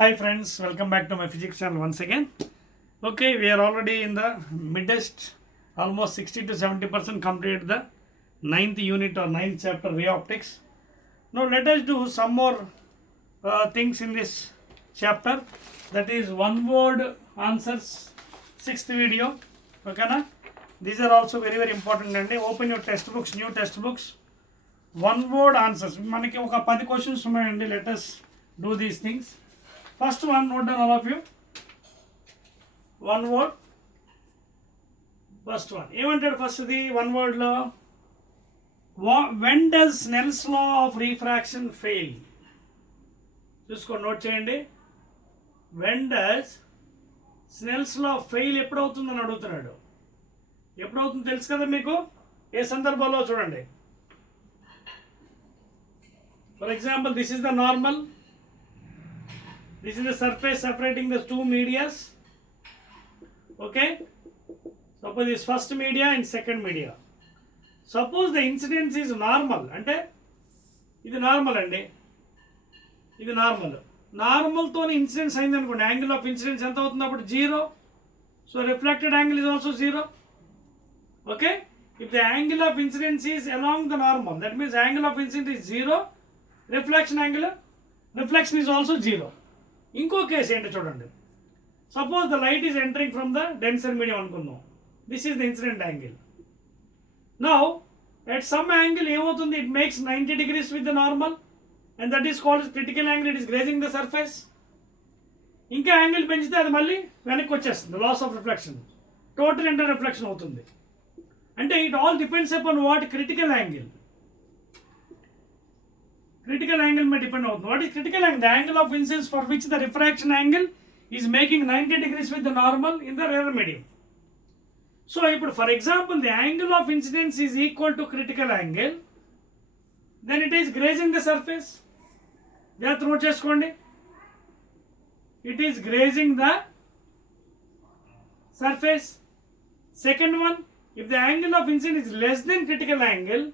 Hi friends, welcome back to my physics channel once again. Okay, we are already in the midst, almost 60 to 70% completed the 9th unit or 9th chapter ray optics. Now let us do some more things in this chapter, that is one word answers, 6th video. Okay na? These are also very important and open your textbooks, new textbooks. One word answers, manaki oka 10 questions unnayandi. Let us do these things. First one, note down all of you. One word. First one. Even first the one word law. When does Snell's law of refraction fail? Just go note cheyandi. When does Snell's law fail? ఎప్పుడు అవుతుందని అడుగుతున్నాడు. ఎప్పుడు అవుతుంది తెలుసు కదా మీకు? ఏ సందర్భంలో చూడండి. For example, this is the normal. This is the surface separating the two medias. Okay. Suppose this first media and second media. Suppose the incidence is normal. Ante ఇది నార్మల్ అండి. ఇది నార్మల్. నార్మల్తో ఇన్సిడెన్స్ అయింది అనుకోండి, యాంగిల్ ఆఫ్ ఇన్సిడెన్స్ ఎంత అవుతుంది అప్పుడు? 0. So reflected angle is also 0. Okay. If the angle of incidence is along the normal, that means angle of incidence is 0. Reflection is also 0. ఇంకో కేసు ఏంటో చూడండి. Suppose the light is entering from the denser medium అనుకుందాం. This is the incident angle. Now at some angle ఏమవుతుంది? It makes 90 degrees with the normal and that is called critical angle. It is grazing the surface. ఇంకా angle పెంచితే అది మళ్ళీ వెనక్కి వచ్చేస్తుంది. Loss of reflection, total inter reflection అవుతుంది. అంటే it all depends upon what? Critical angle. Critical angle may depend on what is critical angle? The angle of incidence for which the refraction angle is making 90 degrees with the normal in the rear medium. So, for example, the angle of incidence is equal to critical angle, then it is grazing the surface. Just note cheskondi. It is grazing the surface. Second one, if the angle of incidence is less than critical angle,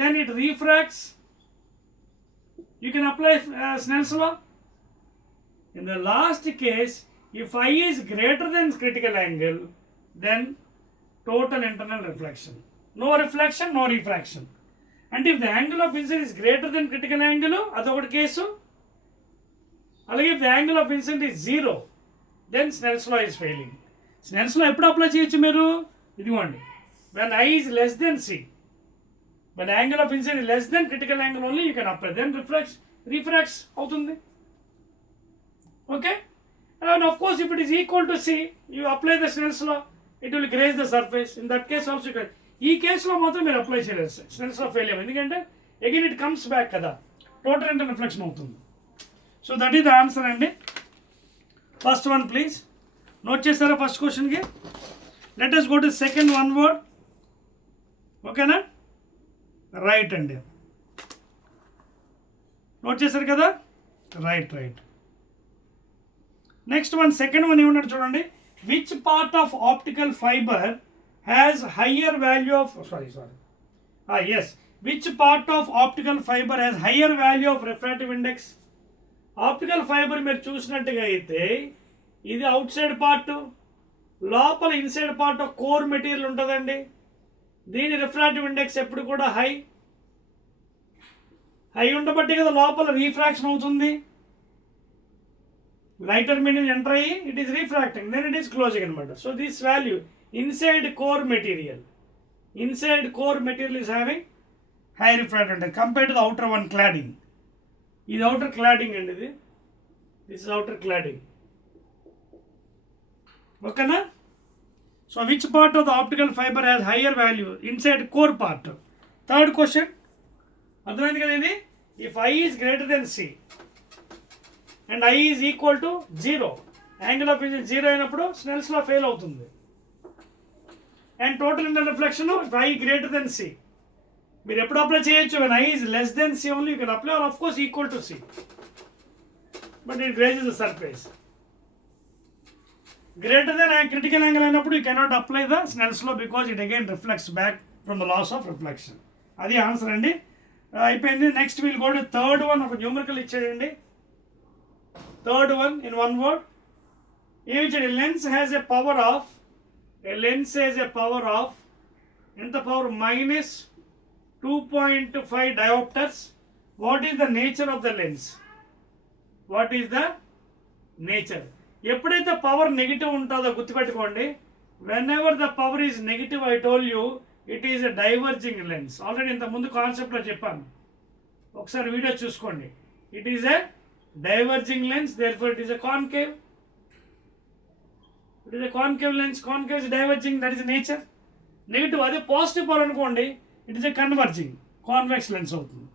then it refracts. You can apply Snell's law. In the last case, if I is greater than critical angle, then total internal reflection. No reflection, no refraction. And if the angle of incidence is greater than critical angle, adokati case. Alage if the angle of incidence is 0, then Snell's law is failing. Snell's law eppudu apply cheyochu meeru? Idigondi. When I is less than C. When the angle of incidence is less than critical angle only, you can apply. Then refracts అవుతుంది. Okay? And of course, if it is equal to C, you apply the Snell's law, it will graze the surface. In that case also, you can. ఈ కేసులో మాత్రం మీరు అప్లై చేయలేదు Snell's law fail అయ్యాం. ఎందుకంటే again it comes back కదా, total inter reflection అవుతుంది. So that is the answer అండి. ఫస్ట్ వన్ ప్లీజ్ నోట్ చేస్తారా? ఫస్ట్ క్వశ్చన్కి let us go to second one word. ఓకేనా? రైట్ అండి. నోట్ చేశారు కదా? Right. Next one, second one ఏమన్నాడు చూడండి. Which part of optical fibre has higher value of which part of optical fibre has higher value of refractive index? Optical fibre మీరు చూసినట్టుగా అయితే ఇది అవుట్ సైడ్ పార్ట్, లోపల inside part of core material ఉంటుందండి. దీని refractive index ఎప్పుడు కూడా హై ఉండబట్టి కదా లోపల రీఫ్రాక్షన్ అవుతుంది. లైటర్ మీడియం ఎంటర్ అయ్యి it is refracting, then it is closing అనమాట. So this value inside core material is having high refractive index compared to the outer one cladding. ఇది అవుటర్ క్లాడింగ్ అండి. This is outer cladding. ఓకేనా? So which part of the optical fiber has higher value? Inside core part. Third question. అర్థమైంది కదా ఇది? If I is greater than C and I is equal to 0, angle of incidence 0 అయినప్పుడు Snell's law fail అవుతుంది. And total internal reflection if I greater than C. మీరు ఎప్పుడు అప్లై చేయొచ్చు? When I is less than C only you can apply, or of course equal to C. But it grazes the surface. Greater than a critical angle అయినప్పుడు you cannot apply the Snell's law because it again reflects back from the loss of reflection. అది ఆన్సర్ అండి. అయిపోయింది. Next will go to third one. ఒక న్యూమరికల్ ఇచ్చేయండి. Third one in one word. A lens has a power of in the power minus 2.5 diopters. What is the nature of the lens? What is the nature? ఎప్పుడైతే power negative ఉంటుందో గుర్తుపెట్టుకోండి. whenever the power is negative, I told you it is a diverging lens. Already ఇంత ముందు కాన్సెప్ట్లో చెప్పాను, ఒకసారి వీడియో చూసుకోండి. It is a diverging lens, therefore it is a concave. It is a concave lens. Concave is diverging, that is nature. Negative అదే positive power అనుకోండి, it is a converging convex lens అవుతుంది.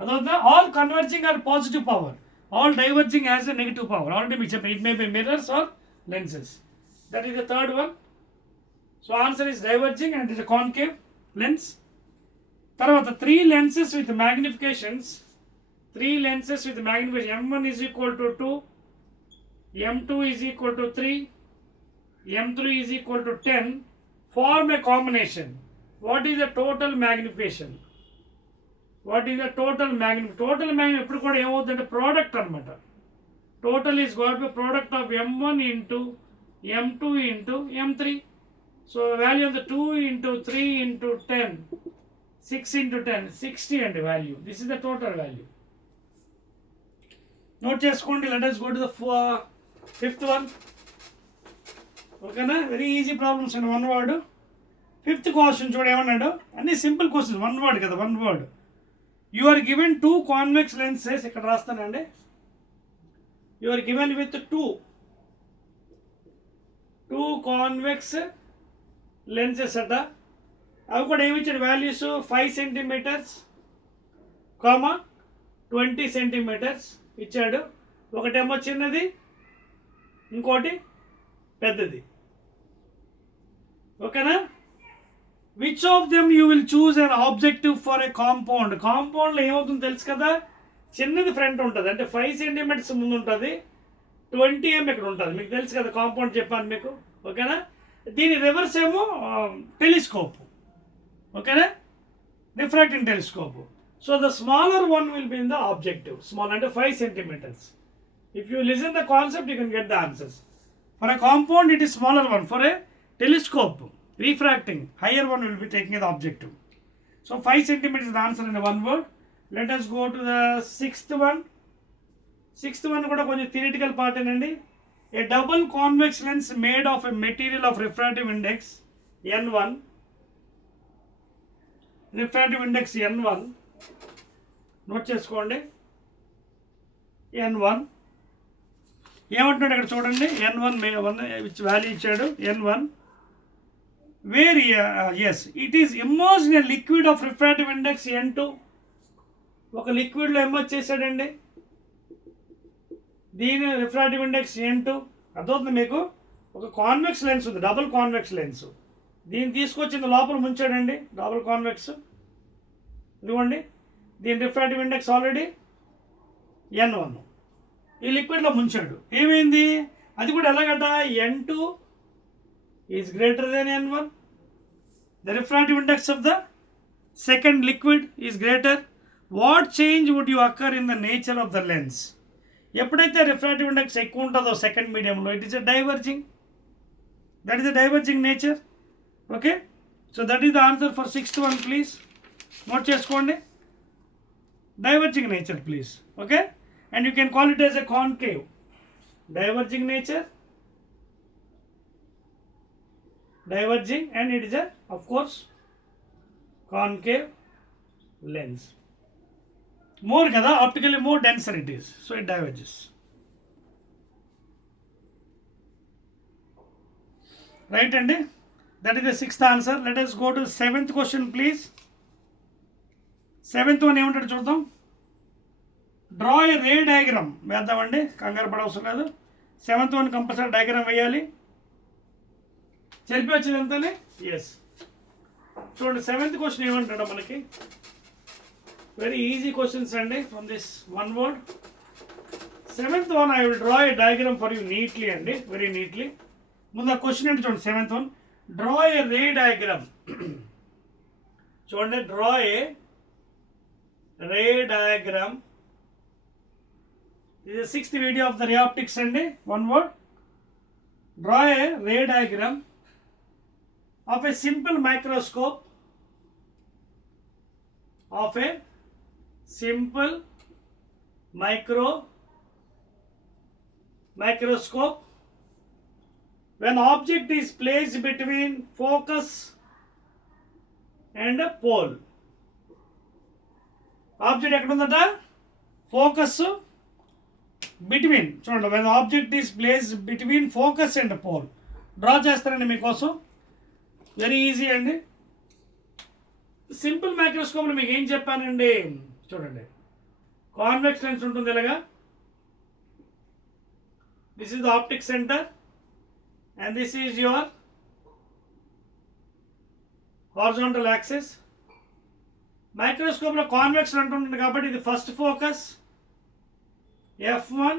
అదవుతుందా? all converging are positive power, all diverging has a negative power. Already మీకు చెప్పాను, it may be mirrors or lenses. That is the third one. So answer is diverging and it is a concave lens. తర్వాత three lenses with magnifications. M1 is equal to 2, M2 is equal to 3, M3 is equal to 10 form a combination. What is the total magnification? Total magnification ఎప్పుడు కూడా ఏమవుతుందంటే ప్రోడక్ట్ అనమాట. Total is got to be product of M1 into M2 into M3. So value of the 2 into 3 into 10, 6 into 10, 60 and value. This is the total value. Note చేసుకోండి. Let us go to the fifth one. ఓకేనా? Very easy problems అండి, one word. Fifth question చూడ ఏమన్నాడు, అన్ని simple question, one word కదా, one word. You are given 2 convex lenses. ఇక్కడ రాస్తానండి. You are given with 2 convex lenses అట. అవి కూడా ఏమి ఇచ్చాడు వాల్యూస్, 5 సెంటీమీటర్స్, 20 సెంటీమీటర్స్ ఇచ్చాడు. ఒకటేమో చిన్నది, ఇంకోటి పెద్దది. ఓకేనా? Which of them you will choose an objective for a compound. కాంపౌండ్లో ఏమవుతుందో తెలుసు కదా, చిన్నది ఫ్రంట్ ఉంటుంది, అంటే 5 సెంటీమీటర్స్ ముందు ఉంటుంది, 20 ఇక్కడ ఉంటుంది. మీకు తెలుసు కదా, కాంపౌండ్ చెప్పాను మీకు. ఓకేనా? దీని రివర్స్ ఏమో టెలిస్కోప్. ఓకేనా? Refracting telescope. So the smaller one will be in the objective. Small under 5 centimeters. If you listen the concept, you can get the answers. For a compound, it is smaller one. For a telescope, refracting, higher one will be taking the objective. So 5 centimeters is the answer in one word. Let us go to the sixth one. Sixth one kuda konja theoretical part enandi. A double convex lens made of a material of refractive index N1. Refractive index N1. Note చేసుకోండి. N1 ఏమంటున్నాడు ఇక్కడ చూడండి. N1 value ఇచ్చాడు. N1 whereas it is immersed in a liquid of refractive index N2. ఒక లిక్విడ్లో ఇమ్మర్స్ చేశాడండి. దీని refractive index N2. అర్థమవుతుంది మీకు? ఒక కాన్వెక్స్ లెన్స్ ఉంది, డబుల్ కాన్వెక్స్ లెన్స్. దీన్ని తీసుకొచ్చింది లోపల ముంచాడండి, డబుల్ కాన్వెక్స్. ఇదిగోండి, దీని రిఫ్రాక్టివ్ ఇండెక్స్ ఆల్రెడీ N1. ఈ లిక్విడ్లో ముంచాడు. ఏమైంది? అది కూడా ఎలాగట, N2 is greater than N1. The refractive index of the second liquid is greater. What change would you occur in the nature of the lens? ఎప్పుడైతే రిఫ్రాక్టివ్ ఇండెక్స్ ఎక్కువ ఉంటుందో సెకండ్ మీడియంలో, it is a diverging. That is the diverging nature. Okay, so that is the answer for sixth one. Please note చేసుకోండి. Diverging nature, please. Okay, and you can call it as a concave. Diverging nature, diverging, and it is a, of course, concave lens. More kada, optically more denser it is, so it diverges. Right, and that is the sixth answer. Let us go to the seventh question, please. Seventh one ఏమంటాడు చూద్దాం. Draw a ray diagram వేద్దామండి, కంగారు పడవసరం లేదు. Seventh one compulsory diagram వేయాలి. చెప్పి వచ్చింది ఎంతనే? ఎస్. చూడండి, సెవెంత్ క్వశ్చన్ ఏమంటాడు మనకి. వెరీ ఈజీ క్వశ్చన్స్ అండి from this one word. Seventh one I will draw a diagram for you neatly అండి, వెరీ నీట్లీ. ముందు ఆ క్వశ్చన్ ఏంటి చూడండి. Seventh one, draw a ray diagram. చూడండి, draw a ray diagram This is the sixth video of the ray optics and one word. Draw a ray diagram of a simple microscope microscope when object is placed between focus and pole. Object ఎక్కడ ఉందట? Focus between. చూడండి, when object is placed between focus and pole. Draw చేస్తారండి మీకోసం. Very easy అండి. Simple మైక్రోస్కోప్లో మీకు ఏం చెప్పానండి? చూడండి, కాన్వెక్స్ లెన్స్ ఉంటుంది ఇలాగా. This is the optic center and this is your horizontal axis. మైక్రోస్కోప్లో కాన్వెక్స్ అంటుంటుంది కాబట్టి ఇది ఫస్ట్ ఫోకస్ F1,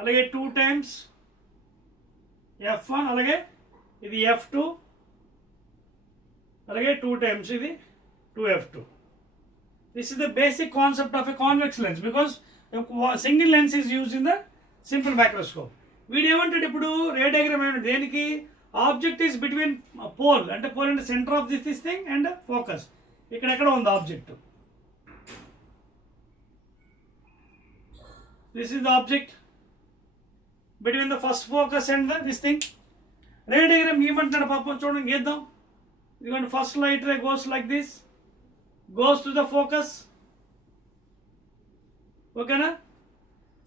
అలాగే 2 times F1, అలాగే ఇది F2, అలాగే 2 times ఇది 2F2. This is the basic concept of a convex lens because a single lens is used in the simple microscope. వీడు ఏమంటాడు ఇప్పుడు? రే డయాగ్రామ్ ఏమంటే దేనికి? ఆబ్జెక్ట్ ఈస్ బిట్వీన్ పోల్, అంటే పోల్ అంటే center of this thing and focus. ఇక్కడ ఎక్కడ ఉంది object? This is the object between the first focus and this thing. Ray diagram ఏమంటాడు పాపం? చూడండి, గీద్దాం. ఇదిగోండి, first light ray goes like this, goes to the focus. ఓకేనా?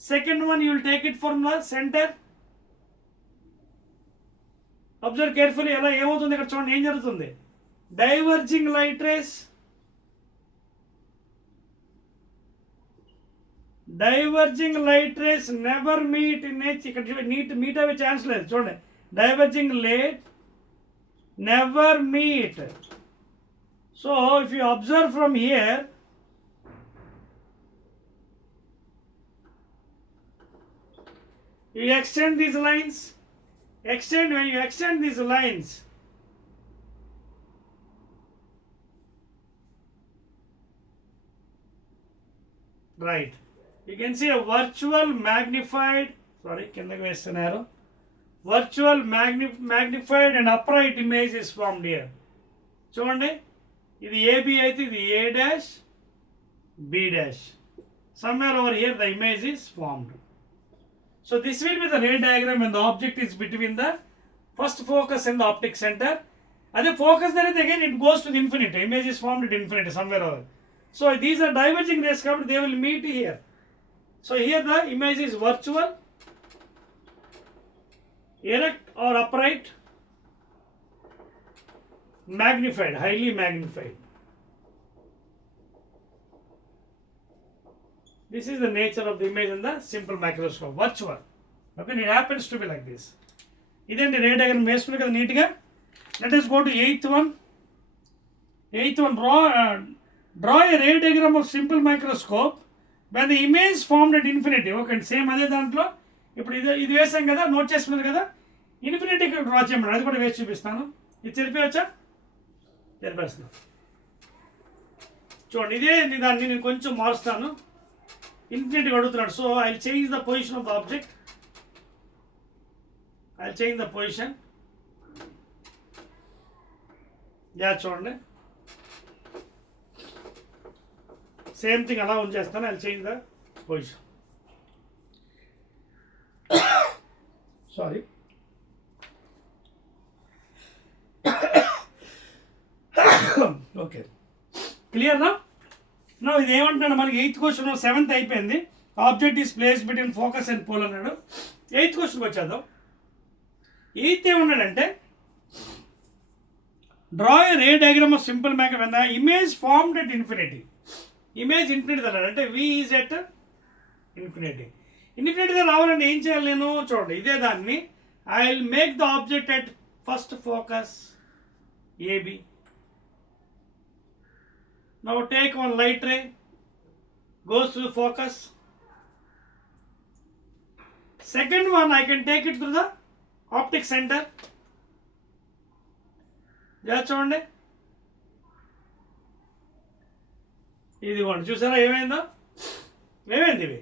Second one you will take it from the center. Observe carefully. ఎలా ఏమవుతుంది ఇక్కడ చూడండి, ఏం జరుగుతుంది? Diverging light race, never meet in nature. ఇక్కడ మీట్ అయ్యే ఛాన్స్ లేదు. చూడండి, diverging light never meet. So if you observe from here, you extend these lines. When you extend these lines, right, you can see a virtual magnified and upright image is formed here. చూడండి, ఇది AB అయితే ఇది A dash B dash. Somewhere over here the image is formed. So this will be the ray diagram when the object is between the first focus and the optic center. And the focus there again it goes to the infinity. Image is formed at infinity somewhere over. So these are diverging rays, they will meet here. So here the image is virtual, erect or upright, magnified, highly magnified. This is the nature of the image in the simple microscope, virtual. Okay, it happens to be like this. ఇదేంటి రే డయాగ్రామ్ వేసుకుని కదా నీట్గా. Let us go to eighth one. Draw a ray diagram of simple microscope when the image formed at infinity. Okay, same అదే దాంట్లో ఇప్పుడు ఇది వేసాం కదా, నోట్ చేసుకున్నారు కదా. ఇన్ఫినిటీకి డ్రా చేయమని, అది కూడా వేసి చూపిస్తాను. ఇది చెరిపేయచ్చా? చెరిపేస్తాను. చూడండి, ఇదే దాన్ని నేను కొంచెం మారుస్తాను. ఇన్ఫినిటీ అడుగుతున్నాడు. So I will change the position of the object. చూడండి, సేమ్ థింగ్ అలా ఉంచేస్తాను. I will change the position. Sorry, okay, clear నా? నా ఇది ఏమంటున్నాడు మనకి? ఎయిత్ క్వశ్చన్, సెవెంత్ అయిపోయింది. Object is place between focus and pole అన్నాడు. ఎయిత్ క్వశ్చన్కి వచ్చేద్దాం. ఎయిత్ ఏమన్నాడంటే, draw a ray diagram of simple micro when the image formed at infinity. Image infinity అన్నాడు, అంటే V is at infinity. Infinity రావాలంటే ఏం చేయాలి నేను? చూడండి, ఇదే దాన్ని I will make the object at first focus AB. Now take one light ray, goes to the focus. Second one I can take it through the optic center. చూడండి, ఇదిగోండి, చూసారా ఏమైందో? ఏమైంది? ఇవి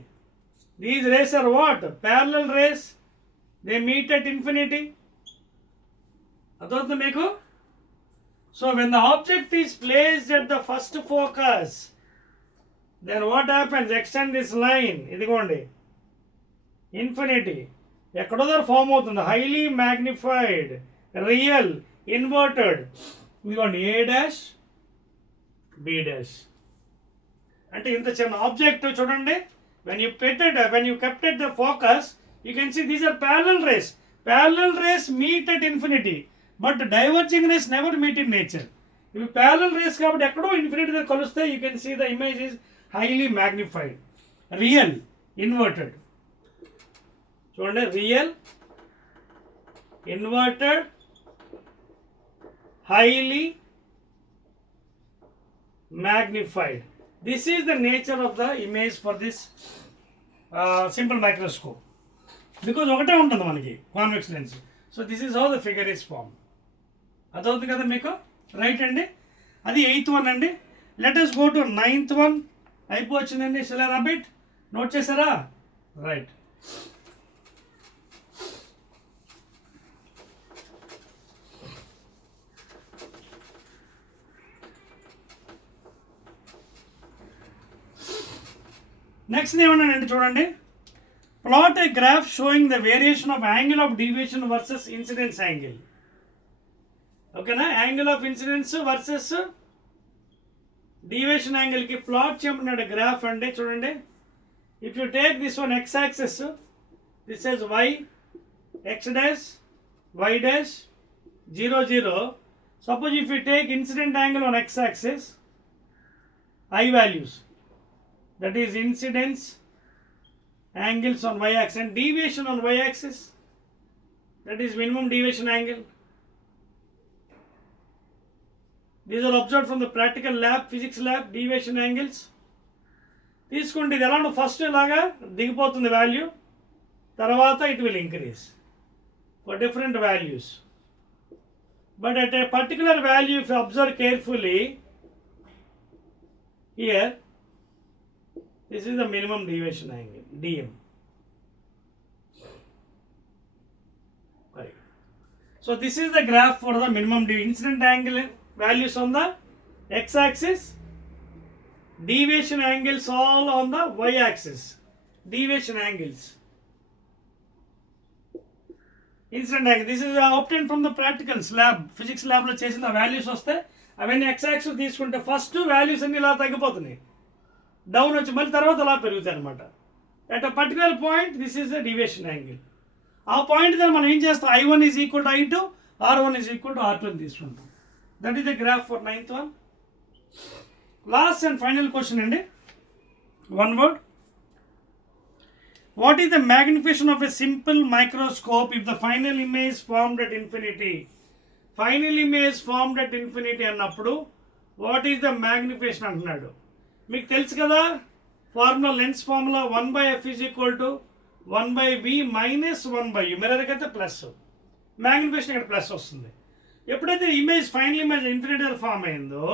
These rays are what? Parallel rays. They meet at infinity. So when the object is placed at the first focus, then what happens? Extend this line. Idigondi. Infinity. ఎక్కడో దగ్గర ఫామ్ అవుతుంది, highly magnified, real, inverted. ఇదిగోండి ఏ dash B dash. అంటే ఇంత చిన్న ఆబ్జెక్ట్ చూడండి, when you kept at the focus, you can see these are parallel rays. Parallel rays meet at infinity, but diverging rays never meet in nature. ఇవి parallel rays కాబట్టి ఎక్కడో ఇన్ఫినిటీ దగ్గర కలుస్తే you can see the image is highly magnified, real, inverted. చూడండి, real, inverted, highly magnified. This is the nature of the image for this simple microscope. Because ఒకటే ఉంటుంది మనకి convex lens. So this is how the figure is form. అదవుతుంది కదా మీకు, right అండి. అది 8th one అండి. Let us go to 9th one. అయిపోవచ్చిందండి. Shall I rub it? Note చేశారా? రైట్. నెక్స్ట్ ఏమన్నానండి చూడండి, plot a graph showing the variation of angle of deviation versus incidence angle. ఓకేనా? Angle of incidence versus deviation యాంగిల్కి plot చేయమన్నాడు graph అండి. చూడండి, if you take this one X axis, this is Y, X dash, Y dash, 0 0. Suppose if you take incident angle on X axis, I values, that is incidence angles on y-axis, and deviation on y-axis, that is minimum deviation angle. These are observed from the practical lab, physics lab, deviation angles. తీసుకుంటే ఇది ఎలా ఫస్ట్ ఇలాగా దిగిపోతుంది వాల్యూ, తర్వాత it will increase for different values. But at a particular value, if you observe carefully, here this is the minimum deviation angle, dm. Right. So this is the graph for the minimum incident angle values on the x axis, deviation angles all on the y axis, deviation angles, incident angle. This is obtained from the practicals lab, physics lab lo chesina values vaste అవన్నీ x axis తీసుకుంటే first values అన్ని ఇలా తగ్గిపోతున్నాయి, డౌన్ వచ్చి మళ్ళీ తర్వాత అలా పెరుగుతాయి అనమాట. At a particular point this is the deviation angle. ఆ పాయింట్ దగ్గర మనం ఏం చేస్తాం, I1 is equal to I2, R1 is equal to R2 అని తీసుకుంటాం. That is the graph for 9th one. Last and final question అండి, one word. What is the magnification of a simple microscope if the final image formed at infinity? Final image formed at infinity అన్నప్పుడు what is the magnification అంటున్నాడు. మీకు తెలుసు కదా formula, lens formula 1/f is equal to 1/v minus 1/u. మిర్రర్కి అయితే plus, magnification ఇక్కడ plus వస్తుంది. ఎప్పుడైతే image final image infinity form అయిందో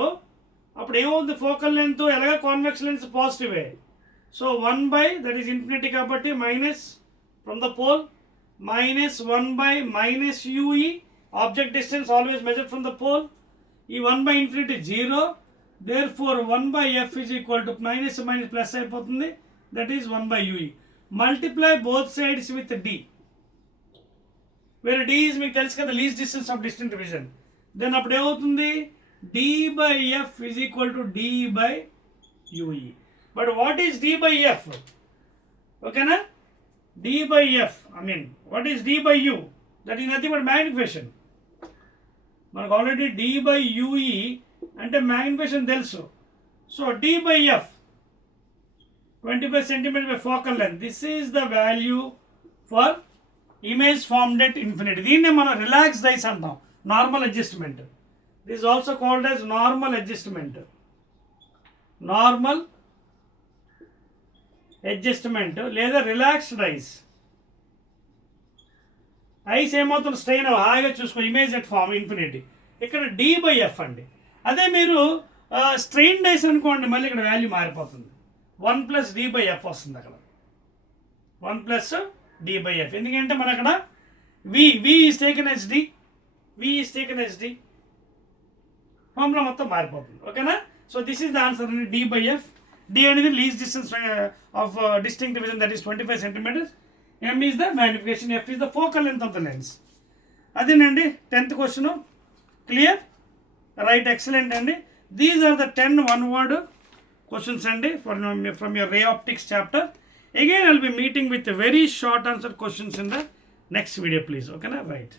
అప్పుడు ఏమవుతుంది, ఫోకల్ లెంత్ ఎలాగ కాన్వెక్స్ లెన్స్ పాజిటివే. సో 1/, దట్ ఈస్ ఇన్ఫినిటీ కాబట్టి minus from the pole, minus 1/, minus ue. Object distance always measured from the pole. ఈ 1/infinity 0. Therefore 1/f is equal to minus minus plus అయిపోతుంది, that is 1/ue. Multiply both sides with d, where d is మీకు తెలుసు కదా least distance of distant division. Then అప్పుడు ఏమవుతుంది, d/f is equal to d/ue. But what is d/f? ఓకేనా? d/f, I mean what is d/u? That is nothing but magnification. మనకు already d/ue అంటే మ్యాగ్నిఫికేషన్ తెలుసు. So d/f 25 cm by focal length. This is the value for image formed at infinity. దీన్నే మనం relaxed ice అంటాం, normal adjustment. This is also called as normal adjustment. Normal adjustment లేదా relaxed ice. Ice ఏమవుతుంది, స్ట్రెయిన్ హాయిగా చూసుకో, image at form infinity. ఇక్కడ d/f అండి. అదే మీరు స్ట్రెయిన్ ఐస్ అనుకోండి, మళ్ళీ ఇక్కడ వాల్యూ మారిపోతుంది, 1 + d/f వస్తుంది అక్కడ. 1 plus d by f. ఎందుకంటే మన అక్కడ v is taken as d, formula మొత్తం మారిపోతుంది. ఓకేనా? So this is the answer అండి, d by f. d అనేది least distance of distinct vision, that is 25 centimeters. m is the magnification, f is the focal length of the lens. అదేనండి 10th question. Clear? Right, excellent అండి. These are the 10 one-word questions అండి from your ray optics chapter. Again, I'll be meeting with very short answer questions in the next video, please. Okay, right?